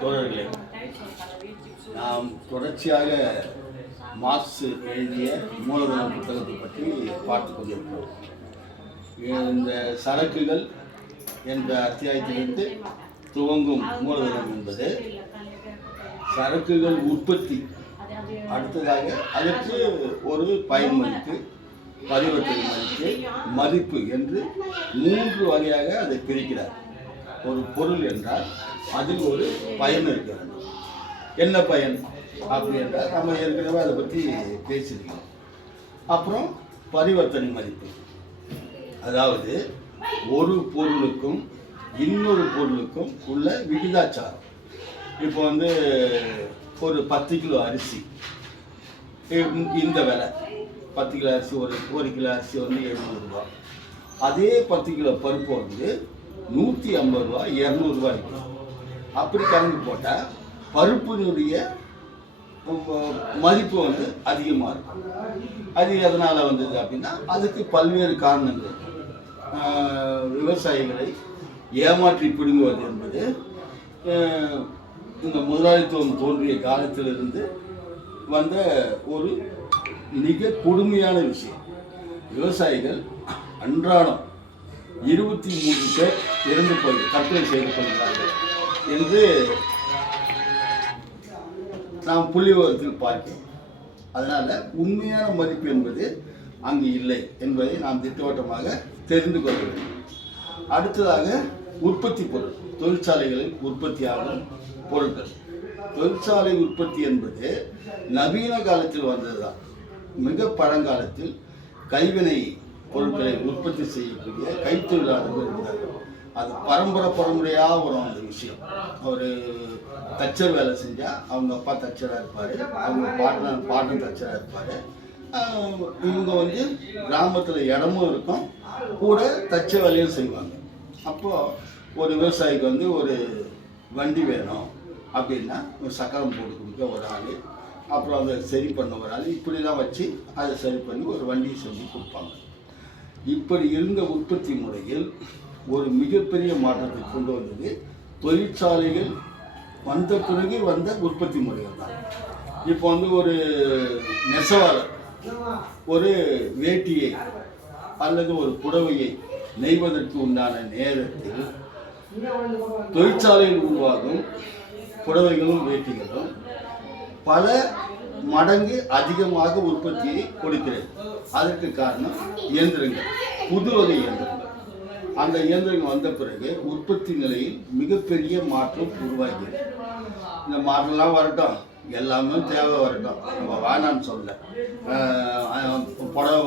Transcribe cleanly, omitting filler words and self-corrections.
தோழர்களே, நாம் தொடர்ச்சியாக மார்க்ஸ் எழுதிய மூலதனம் புத்தகத்தை பற்றி பார்த்து கொண்டிருக்கிறோம். இந்த சரக்குகள் என்ற அத்தியாயத்திலிருந்து துவங்கும் மூலதனம் என்பது சரக்குகள் உற்பத்தி, அடுத்ததாக அதற்கு ஒரு பயன்மதிப்பு, பரிவர்த்தனை மதிப்பு, மதிப்பு என்று 3 வகையாக அதை பிரிக்கிறார். ஒரு பொருள் என்றால் அதில் ஒரு பயன் இருக்கிறது. என்ன பயன் அப்படி என்றால் நம்ம ஏற்கனவே அதை பற்றி பேசியிருக்கோம். அப்புறம் பரிவர்த்தனை மதிப்பு, அதாவது ஒரு பொருளுக்கும் இன்னொரு பொருளுக்கும் உள்ள விகிதாச்சாரம். இப்போ ஒரு 10 கிலோ அரிசி இந்த விலை, 10 கிலோ அரிசி, ஒரு கிலோ அரிசி 700 ரூபா. அதே 10 கிலோ பருப்பு 150 ரூபா, 200 ரூபா இருக்கும். அப்படி கணக்கு போட்டால் பருப்பினுடைய மதிப்பு அதிகமாக இருக்கும். அது எதனால் வந்தது அப்படின்னா அதுக்கு பல்வேறு காரணங்கள். விவசாயிகளை ஏமாற்றி பிடுங்குவது என்பது இந்த முதலாளித்துவம் தோன்றிய காலத்திலிருந்து வந்த ஒரு மிக கொடுமையான விஷயம். விவசாயிகள் அன்றாடம் 23 பேர் இறந்து போய் தற்கொலை செய்யப்படுகிறார்கள் என்று நாம் புள்ளிவிவரத்தில் பார்க்கிறோம். அதனால் உண்மையான மதிப்பு என்பது அங்கு இல்லை என்பதை நாம் திட்டவட்டமாக தெரிந்து கொள்ள வேண்டும். அடுத்ததாக உற்பத்தி பொருள், தொழிற்சாலைகளில் உற்பத்தியாகும் பொருட்கள். தொழிற்சாலை உற்பத்தி என்பது நவீன காலத்தில் வந்ததுதான். மிக பழங்காலத்தில் கைவினை பொருட்களை உற்பத்தி செய்யக்கூடிய கைத்தொழிலாளர்கள் இருந்தார்கள். அது பரம்பரையாக வரும் அந்த விஷயம். ஒரு தச்சர் வேலை செஞ்சால் அவங்க அப்பா தச்சராக இருப்பார், அவங்க பாட்டன் தச்சராக இருப்பார். இவங்க கிராமத்தில் இடமும் இருக்கும், கூட தச்ச வேலையும் செய்வாங்க. அப்போது ஒரு விவசாயிக்கு ஒரு வண்டி வேணும் அப்படின்னா சக்கரம் போட்டு கொடுக்க ஒரு ஆள், அப்புறம் அதை சரி பண்ண ஒரு ஆள், இப்படிலாம் வச்சு அதை சரி பண்ணி ஒரு வண்டியை செஞ்சு கொடுப்பாங்க. இப்படி இருந்த உற்பத்தி முறையில் ஒரு மிகப்பெரிய மாற்றத்தை கொண்டு வந்தது தொழிற்சாலைகள் வந்த பிறகு வந்த உற்பத்தி முறைகள் தான். இப்போ ஒரு நெசவாளர் ஒரு வேட்டியை அல்லது ஒரு புடவையை நெய்வதற்கு உண்டான நேரத்தில் தொழிற்சாலையில் உருவாகும் புடவைகளும் வேட்டிகளும் பல மடங்கு அதிகமாக உற்பத்தியை கொடுக்கிறது. அதற்கு காரணம் இயந்திரங்கள், புது வகை இயந்திரங்கள். அந்த இயந்திரங்கள் வந்த பிறகு உற்பத்தி நிலையில் மிகப்பெரிய மாற்றம் உருவாகிறது. இந்த மாற்றம்லாம் வரட்டும், எல்லாமே தேவை வரட்டும், நம்ம வேணான்னு சொல்ல. புடவை